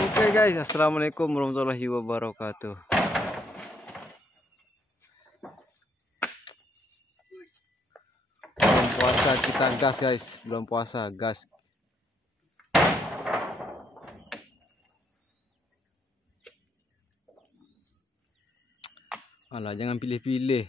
Oke guys, assalamualaikum warahmatullahi wabarakatuh. Belum puasa kita gas guys, belum puasa gas. Alah, jangan pilih-pilih.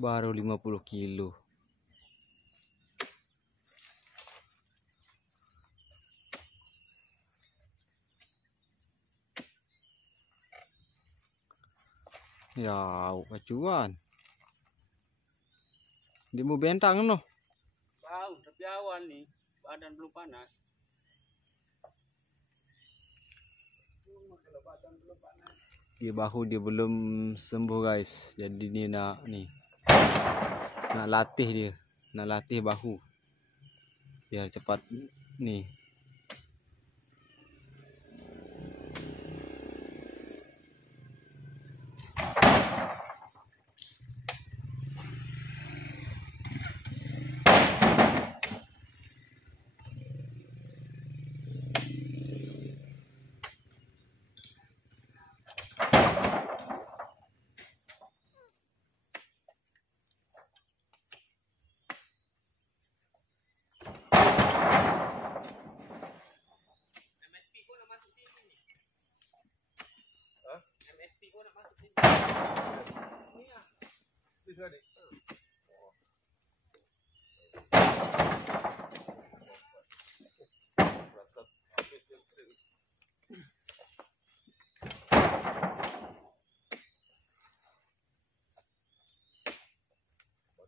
Baru 50 kilo. Ya, acuan. Dia mau bentang no. Tahu, tapi awan nih, badan belum panas. Kalau badan belum panas. Dia bahu dia belum sembuh guys. Jadi ni nak latih dia, nak latih bahu biar cepat ni. MSP kau nak masuk sini. Ni ah. Bisa ni.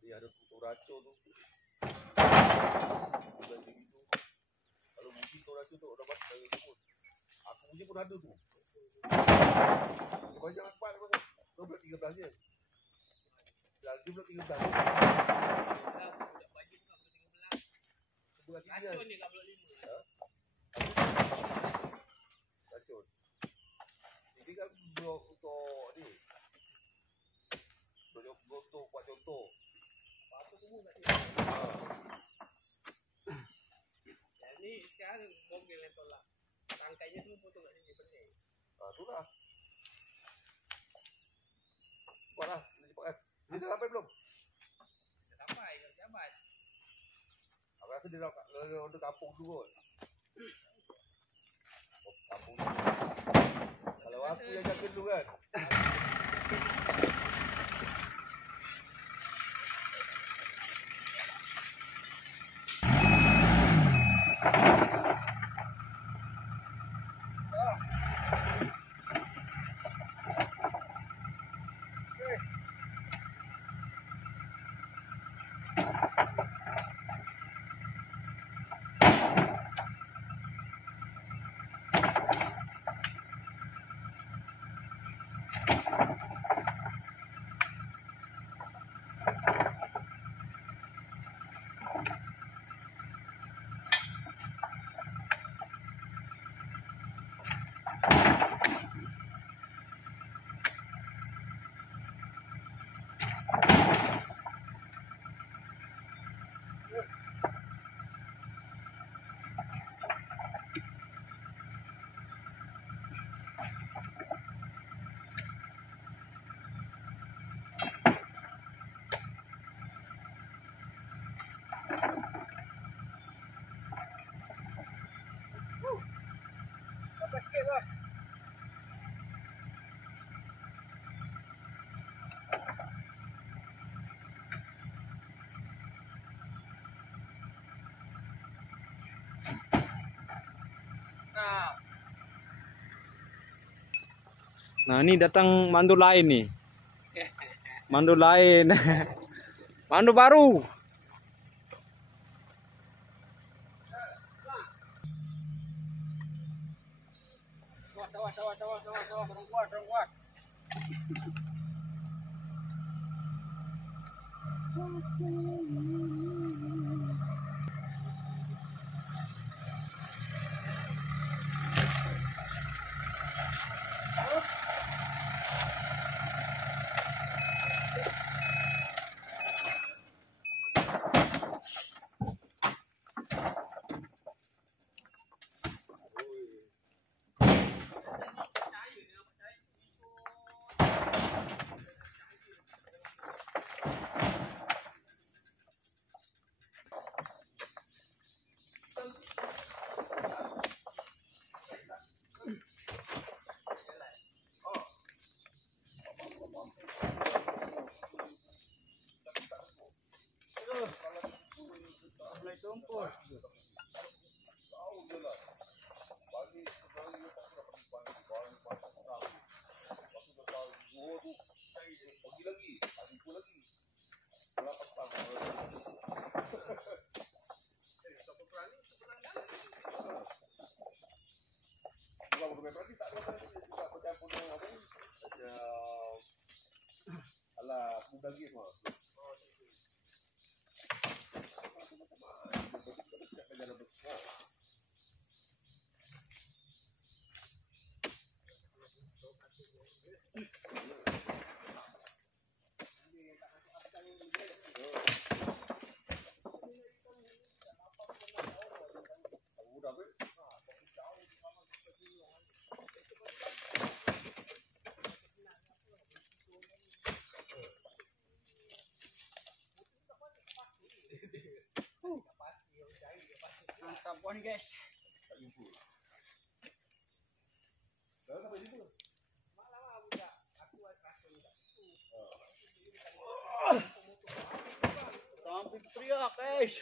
Dia ada tutur racun tu. Kalau muji tutur racun tu dapat dari pun. Aku muji pun ada tu. Banyak apa ni? 12-13 je. Lagi pula 13. Budak baju bukan 13. Racun ni kat Blok 5. Ha? Racun. Ini kan blok untuk ni. Blok untuk buat contoh. Apa semua kat sini. Yang ni sekarang mobil yang tolak. Tangkainya semua potong kat sini pening. Itulah. Cepatlah, cepat kan. Dia dah sampai belum? Dah sampai kat Jabat. Aku rasa dia dah untuk kampung tu kot. Oh, kampung tu. Kalau aku yang jaga dulu kan. Apa sikit bos? Nah, ni datang mandu lain ni. Mandu lain. Pandu baru. Sawah, dorong kuat. Mulai tumpul. Alah, aku lagi semua. Mantap buah nih guys. Sampai teriak guys.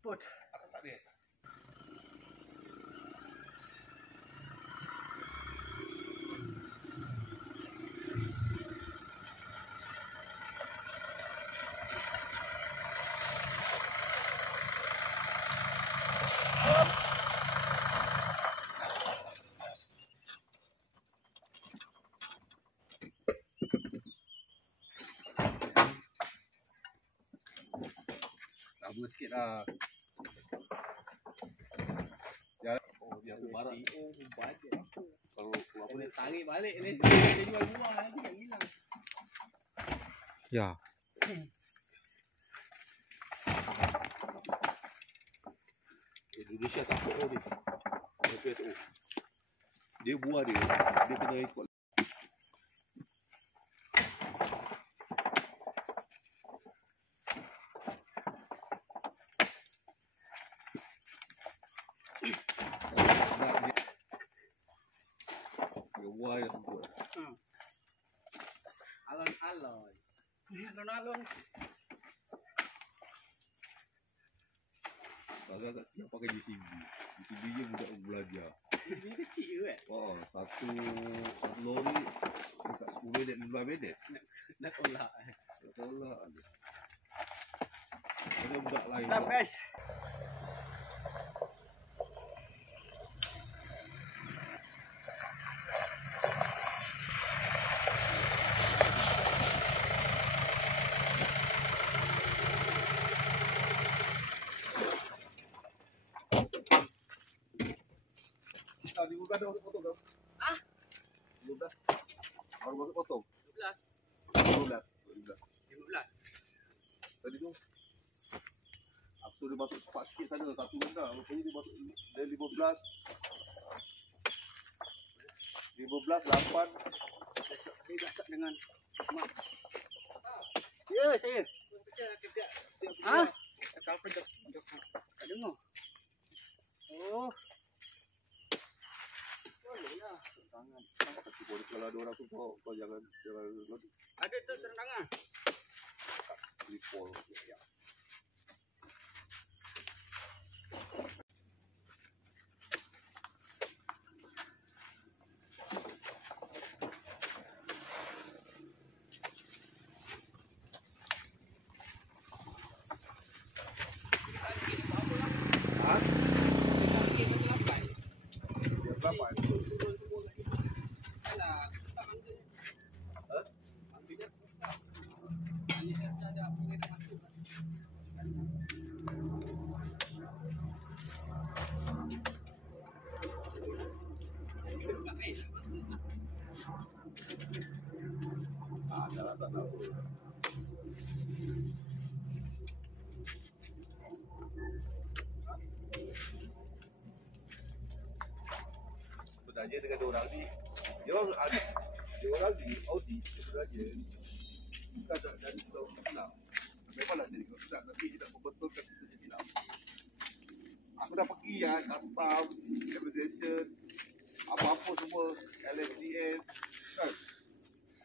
Put. Kabur sikit lah. Oh, dia aku marah. Oh, bajet aku. Kalau apa Boleh ni? tarik balik ni. Dia jual buah nanti yang hilang. Ya. Indonesia tak tahu ni. Dia tahu. Dia buah dia kena ikut. Dia buah yang buat. Alon-alon. Alon-alon. Agak dia pakai JCB. JCB je mudah belajar. Ini kecil ke? Oh, satu lori dekat 10 minit 15 minit. Nak olah. Kalau Budak lain. Dah guys. Tadi bukan ada masuk potong kan? Ah? 12. Baru masuk potong. 12. 12. 15. Tadi tu aku dia masuk cepat sikit sana, satu benda. Rupanya dia masuk dari 15. 15, 8. Saya gasak dengan mak. Ya, saya. Ha? Kalau pejak. Tak dengar. Oh. Boleh lah. Tangan. Tapi kalau ada orang tu kau jangan Ada tu serang tangan. report. Ya. Sebenarnya dengan orang ni, dia orang ni audit sebenarnya bukan dari Pulau Kelang. Memanglah jadi Pulau Kelang, tapi dia nak membetulkan kita jadi hilang. Aku dah pergi ya, custom, immigration, apa-apa semua, LSDN, kan?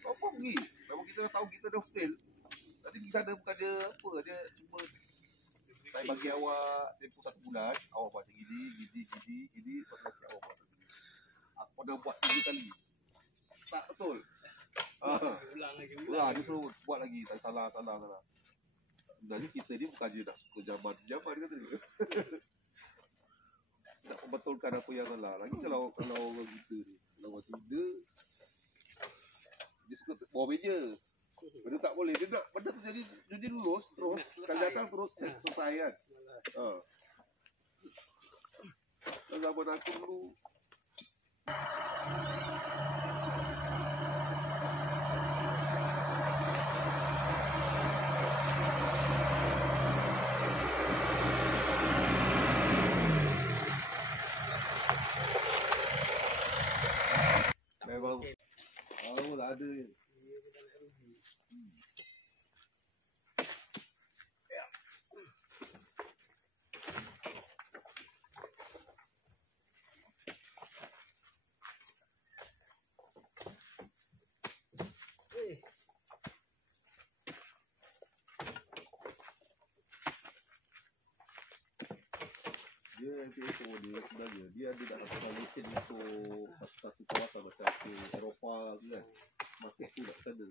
Apa pergi? Memang kita dah tahu kita dah fail. Tadi pergi sana bukan dia apa, dia cuma saya bagi awak tempoh 1 bulan, awak buat gini, lepas tu awak buat gini. Aku dah buat 3 kali. Tak betul. Ulang lagi. Dia suruh buat lagi, tak salah. Jadi kita ni bukan je nak suka zaman kata dia. Nak membetulkan apa yang salah. Lagi kalau orang kita ni, kalau orang Tinder, dia suka bawah meja. Benda tak boleh. Dia nak benda tu jadi lurus terus. Kali datang terus selesai kan. Kalau zaman aku dulu, memang lah ada. Dia NTSO dia sebenarnya dia ada dalam solution untuk satu kawasan macam Eropah tu kan. Market tu nak sana.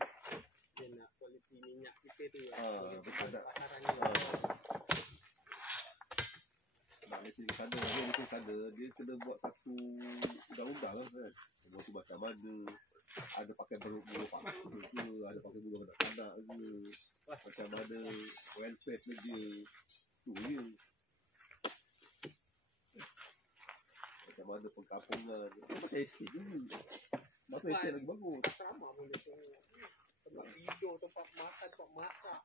Dia nak kualiti minyak kita tu. Betul tak? Pasarannya. Nak lesen sana, dia kena buat satu undang-undang lah kan. Semua tu macam mana, ada pakai bulu paksa ke, ada pakai bulu anak-anak ke, macam mana welfare dia, tu je. Macam mana pengkampungan, macam estate dulu. Masa estate lagi bagus. Sama pun dia tu. Tempat tidur, tempat makan, tempat masak.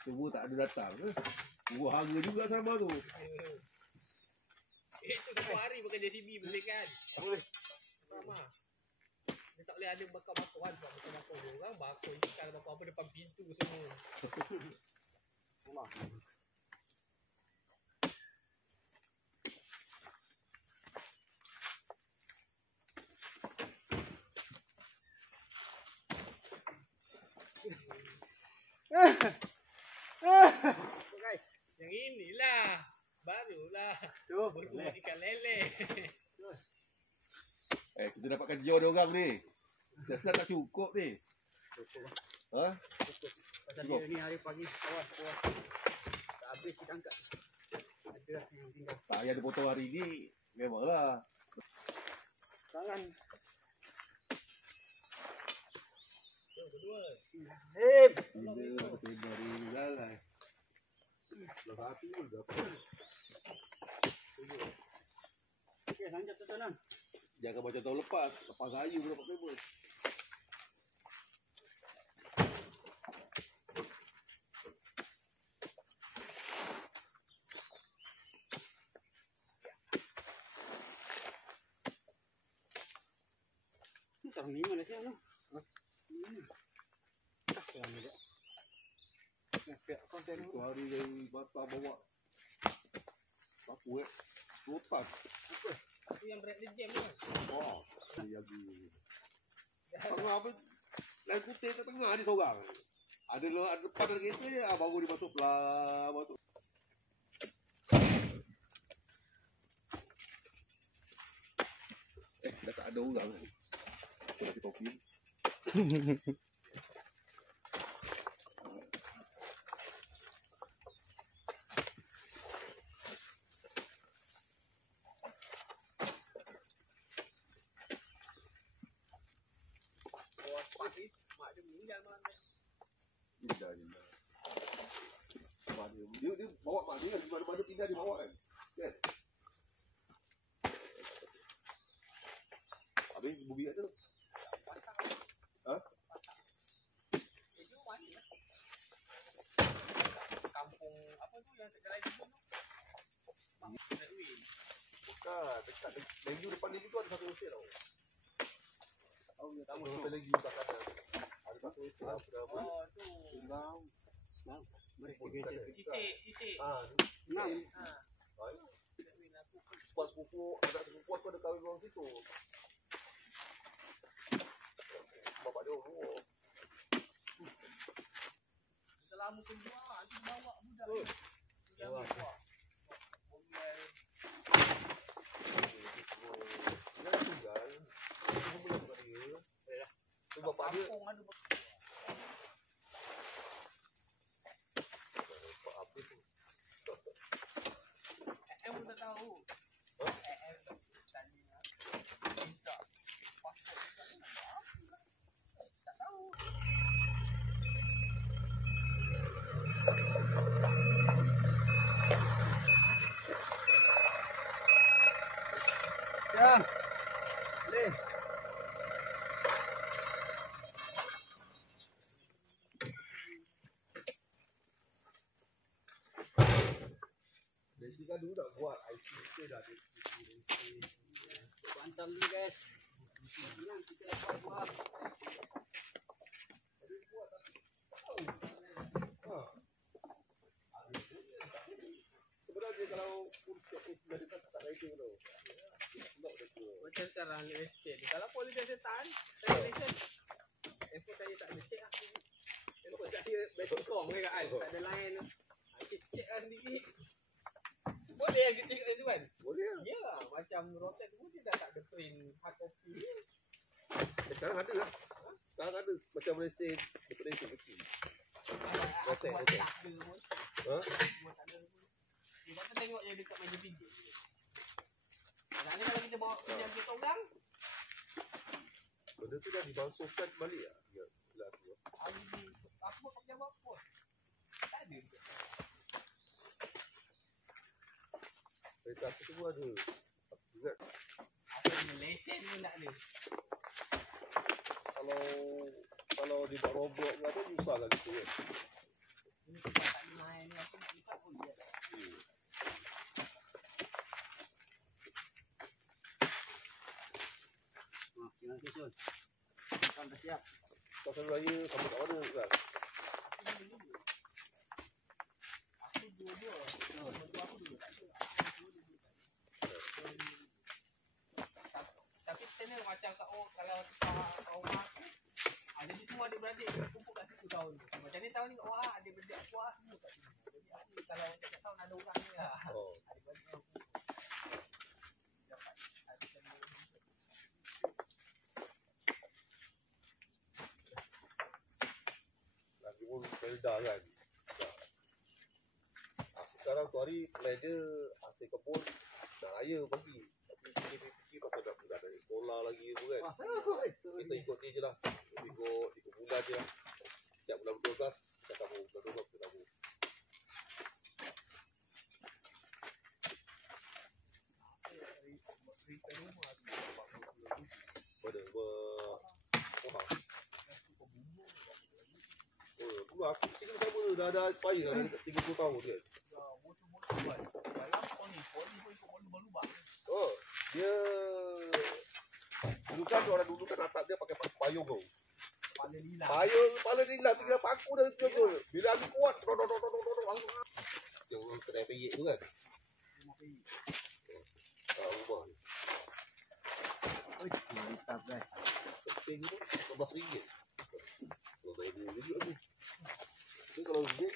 Semua tak ada datang ke? Semua harga juga sama tu. Itu satu hari pakai JCB boleh kan? Sama. Dia tak boleh ada bakar-bakaran sebab bakar-bakar dia orang bakar ikan bakar apa depan pintu semua. Allah. Guys, yang inilah barulah berburu ikan lele. Kita dapatkan jual dia orang ni. Dah tak cukup ni. Ha? Pasal dia ni hari pagi awas. Tak habis kita angkat. Ada yang tinggal. Tak payah dipotong hari ni. Memanglah. Tangan. Kedua. Bila tembak hari ni jalan. Lepas api pun dah apa. Okey, lanjut tuan. Jangan macam tahun lepas. Lepas kayu pun dapat tembak. Tak ni mana siapa noh? Tak yang ni. Nak konten Itu hari dari Batam bawa. Apa rotan. Apa yang berat dia jam ni? Wah, dia lagi. Tengah apa? Lain kutip kat tengah ni seorang. Ada depan ada kereta je, baru dia masuk pelan masuk. Dah tak ada orang ni. Aku nak topi. Mak dia meninggal malam ni. Indah. Mak dia bawa mak dia kan, di mana-mana pindah dia bawa kan. Kan? Habis bubi kat tu. Ha? Itu mana lah. Kampung apa tu yang kedai dulu tu? Bukan, dekat venue depan ni tu ada satu hotel tau. Tahu ya, tahu hotel lagi kat sana. Ada satu hotel lah, sudah apa? Oh tu. Tunggang. Titik. Ah, 6. Sebab sepupu, anak sepupu aku ada kahwin orang situ. Bapak dia orang luar. Selama kedua nanti bawa budak tu. Yang luar. Dia dah tinggal. Dia boleh buat dia. Tu bapak dia. Kampung ada Bapak apa tu? pun tak tahu. Tanya minta pasport tak tahu. Jam. Boleh. Desi kan dulu tak buat IC kita dah ada. Bantam dulu guys. Senang kita dapat buat. Sebenarnya kalau untuk sudah dekat tak riding tau. Macam sekarang ni estate ni. Kalau polis dia tahan, saya lesen. Handphone saya tak ada check lah. Handphone saya battery kong ke kan. Tak ada lain. Check lah sendiri. Boleh yang kita tengok tu kan? Boleh lah. Ya, macam rotate tu dia dah tak ada print hard copy. Sekarang ada lah. Sekarang ada macam lesen. Lesen kecil. Aku buat tak ada pun. Ha? Buat tak ada pun. Kita kan tengok yang dekat meja pinjam. Kadang-kadang kalau kita bawa pinjam kita orang, Benda tu dah dibangsuhkan balik lah. Ya, belah tu. aku buat pinjam apa? Tak ada. Kereta aku semua ada. Juga. Apa ni lesen pun tak ada. Kalau dia buat robot ke apa, susah lah gitu kan. Ini sebab tak ada main ni, aku nak lipat pun dia tak. Terima kasih Sun. Makan dah siap. Pasal raya sama kat mana kan? Aku dua-dua. Mentua aku dulu tak ada. Tapi sana macam kat orang, kalau kat orang aku, ada di semua adik-beradik kumpul kat situ tahun tu. Macam ni tahun ni kat orang, adik-beradik aku semua kat situ. Jadi aku kalau setiap tahun ada orang ni lah. Oh. Adik-beradik aku dapat ada kena. Lagi pun Felda dah kan. Sekarang tu hari plan dia hasil kebun nak raya bagi. Tapi fikir pasal nak ada sekolah lagi tu kan. Kita ikut dia je lah. Ikut bulan je lah. Setiap bulan 12 kita tabung. Bulan 12 kita tabung. Pada dulu aku sini sama dah ada expire dah dekat 30 tahun dia. Oh, dia dulu kan orang dulu kan atap dia pakai payung tu. Kepala nila tinggal paku dah tu. Bila aku kuat langsung. Yang kedai peyek tu kan. Rumah ni. Mantap guys. Keping tu RM12. Kalau bayar dulu juga ni. Tapi kalau dia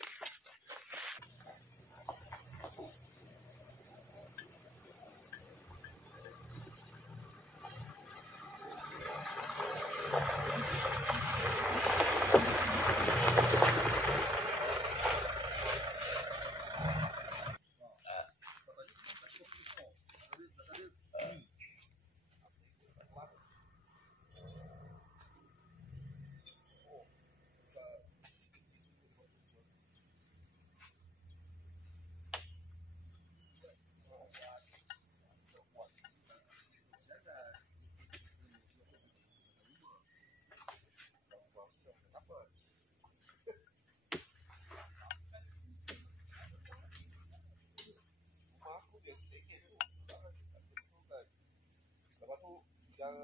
yang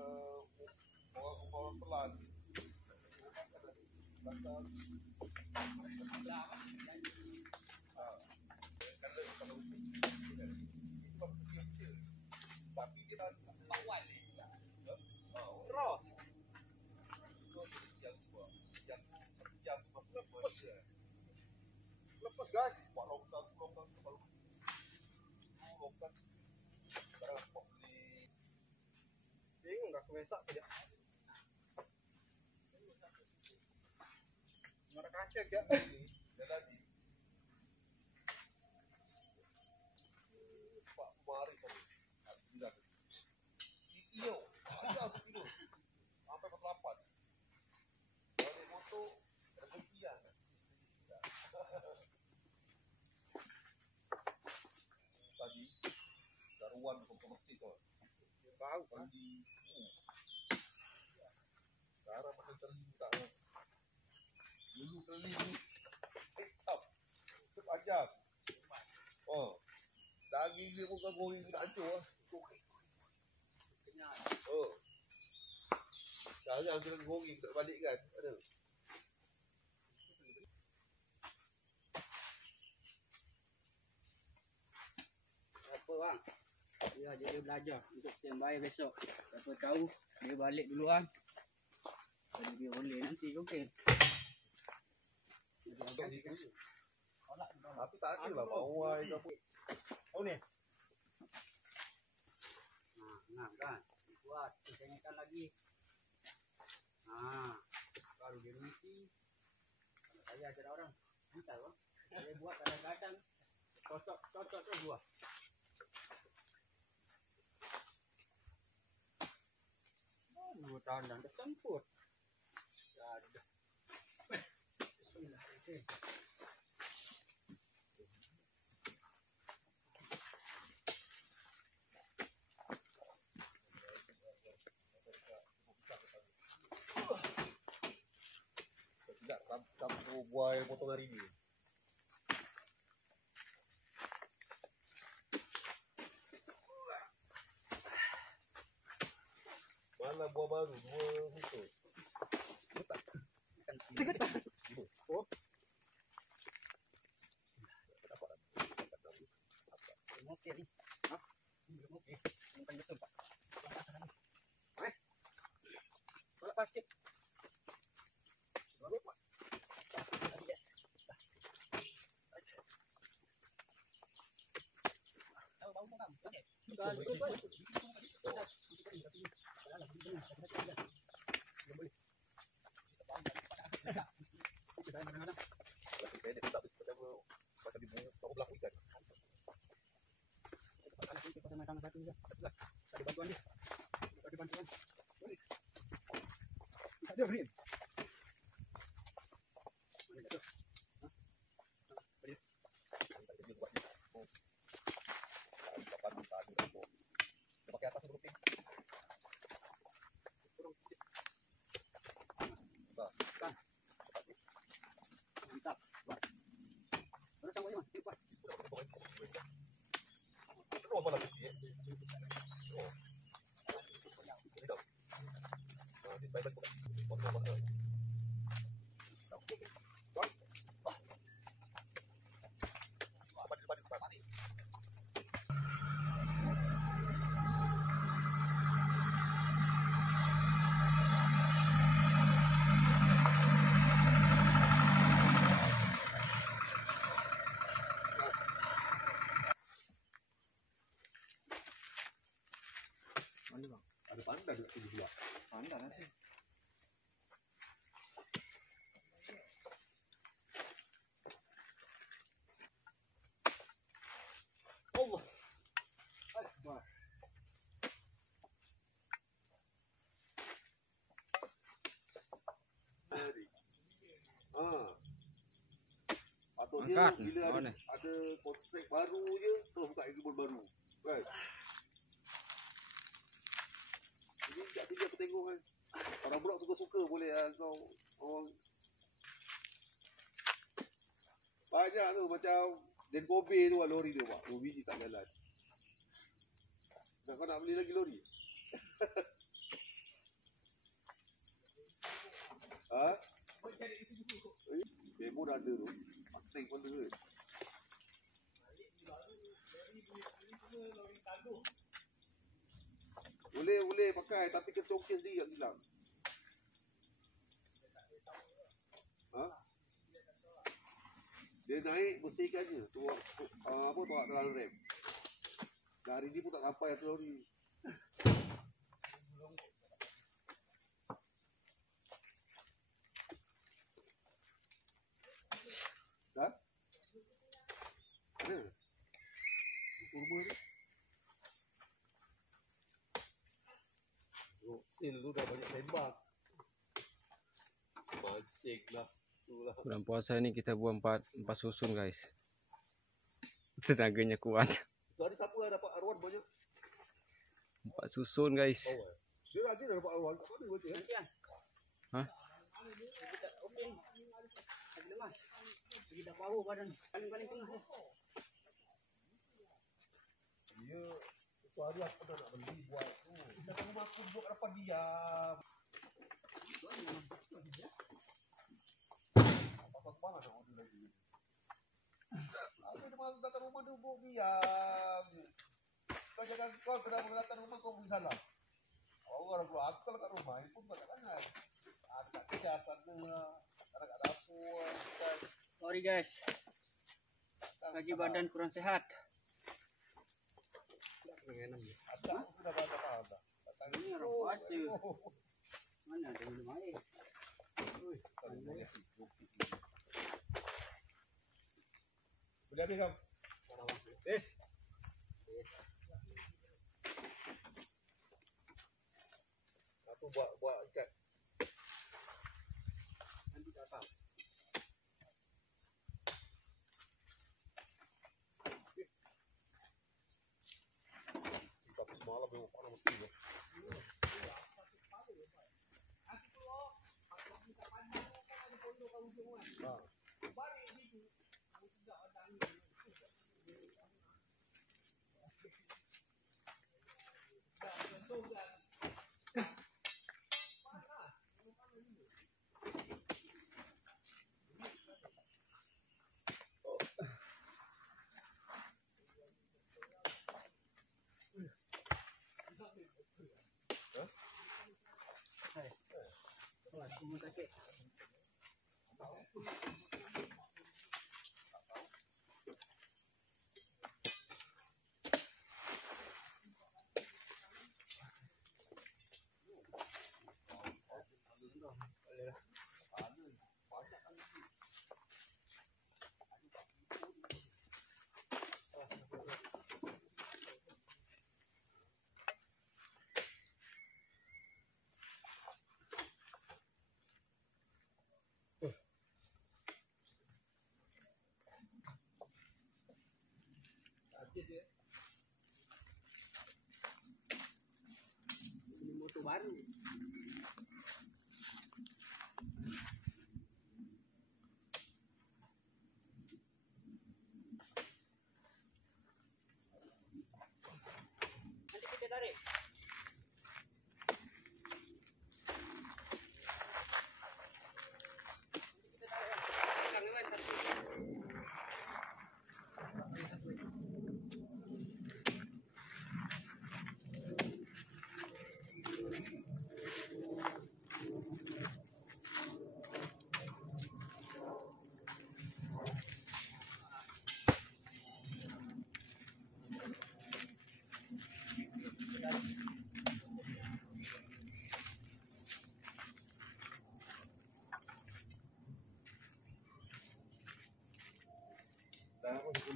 orang pelan. Tapi kita bawal ni. Terus. Yang lepas guys. Buat longkang kepala. Longkang. Sekarang bingung dah kemesak saja. Mana kaca ke? Dah tadi. Pak mari tadi. Sudah. Iyo. Ada aku tidur. Sampai ke 8. Balik motor rezekian. Tadi daruan kompetitif tu. Tahu kan di sekarang pakai terling tak kan. Dulu terling ni up sepanjang. Oh, daging dia pun goreng tak hancur lah. Kenyal. Oh, sekarang kita goreng tak balik kan. Ada Apa bang? Ya, dia belajar untuk standby besok. Siapa tahu dia balik duluan. Jadi dia boleh nanti okey. tapi tak ada lah bawai ke apa. Oh ni. Nah kan. Buat tanyakan lagi. Baru dia mesti. Kalau saya ada orang hantar bang. Saya buat kadang-kadang cocok tu buah. Dua tahun dah tersempur. Dah. Bismillahirrahmanirrahim. Tidak campur buah yang potong hari ni. Mana buah baru? 2 butir. Letak. Oh. Dapat. Okey ni. Okey. Sampai betul tak? Lepas sikit. Dia beri. Pakai atas dulu, Pin. Mantap. Terus sama ni mas, cepat. Oh, malah kecil. Oh. Ini dah. Ini baik-baik bukan. Potong-potong. Mana bang? Ada panda di sebelah. Panda nanti. Allah. Akbar. Patutnya Angkat. bila Oh, ada, ni. ada kontrak baru je terus buka ekibon baru. Kan? Jadi kat sini aku tengok kan. Orang budak suka-suka boleh kau orang banyak tu macam Den Kobe tu lah lori dia pak. 2 biji tak jalan. Dah kau nak beli lagi lori? Ha? Demo dah ada tu. Pasting pun ada. Boleh pakai tapi kecongkir sendiri yang hilang. Ha? Dia naik bersihkan je. Apa tolak terang rem. Dah hari ni pun tak sampai satu lori. Dah? Ada? Kurma ni. Roksil tu dah banyak tembak. Mancing lah. Itulah. Bulan puasa ni kita buat empat susun guys. Tenaganya kuat. Tadi siapa yang dapat arwan banyak? 4 susun guys. Oh, dia lagi dah dapat arwan. Tak ada baca kan? Nantian. Ha? Kita open. Lagi lemas. Lagi dah bau badan. Paling-paling tengah. Dia itu hari aku dah nak beli buat tu. Dah rumah aku buat apa diam. Apa kemana ada order lagi? Aku tu masuk datang rumah tu buat diam. Kau jangan kau kena datang rumah kau beri salam. Orang keluar aku kalau kat rumah ini pun banyak kangen. Ada kat kerja, ada kat dapur. Sorry guys. Lagi badan kurang sehat. Ada aku sudah baca faham dah. Ini orang puasa. Mana ada minum air? Boleh habis kam? Yes. Aku buat ikat. Nanti tak tahu. Tapi semalam memang panas betul.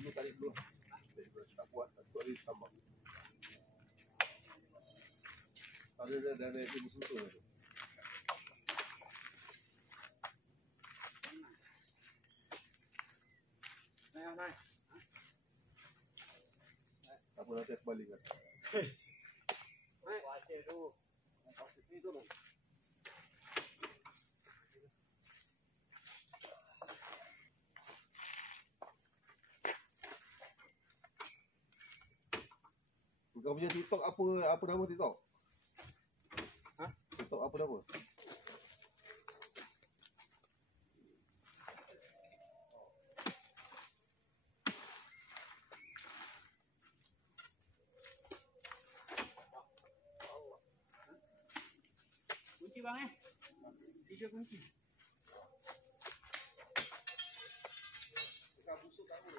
dulu tarik dulu. Tak buat tak ada tambah. Ada ibu susu tu. Nah. Apa nanti aku balik kan? Pasir tu. Pasir ni tu loh. Kau punya TikTok apa nama TikTok? Ha? TikTok apa nama? Kunci bang 3 kunci. Kau busuk tak apa?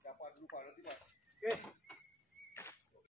Siapa dulu Pak nanti Pak? Okey.